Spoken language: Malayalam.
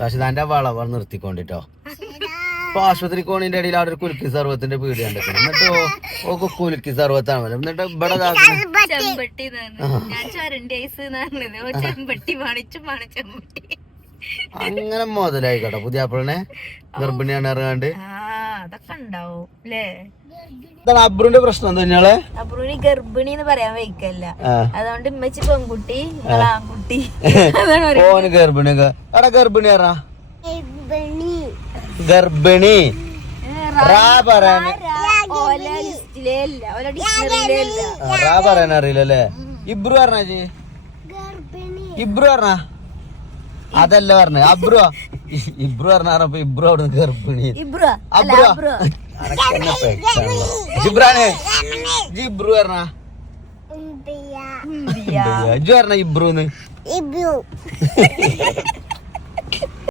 റാഷിദാന്റെ വളവ നിർത്തിക്കൊണ്ടിട്ടോ. ഇപ്പൊ ആശുപത്രി കോണിന്റെ ഇടയിൽ അവിടെ ഒരു കുലുക്കി സർവത്തിന്റെ പീടി കണ്ടിട്ടുണ്ട്. എന്നിട്ട് ഓക്ക് കുലുക്കി സർവത്താണ്. എന്നിട്ട് ഇവിടെ അങ്ങനെ മുതലായിക്കോട്ടെ. പുതിയാപ്പിളിനെ ഗർഭിണിയാണ് ഇറങ്ങാണ്ട് അതൊക്കെ ഉണ്ടാവും അല്ലേ. അബ്രുവിന്റെ പ്രശ്നം എന്താ ഞങ്ങളെ? അബ്രുവിന് ഗർഭിണി എന്ന് പറയാൻ വയ്ക്കല്ല. അതുകൊണ്ട് ഉമ്മച്ചി പെൺകുട്ടി ആൺകുട്ടി. ഓന് ഗർഭിണി. എടാ ഗർഭിണി ആറാ? ഗർഭിണി റാ പറയാൻ അറിയില്ലല്ലേ? ഇബ്രു പറഞ്ഞേ. ഇബ്രു പറഞ്ഞ അതല്ല പറഞ്ഞ അബ്രു. ഇബ്രു പറഞ്ഞപ്പോ ഇബ്രു അവിടെ ഗർഭിണി. അബ്രു ജിബ്രാനെ ജിബ്രു പറഞ്ഞ ഇബ്രുന്ന്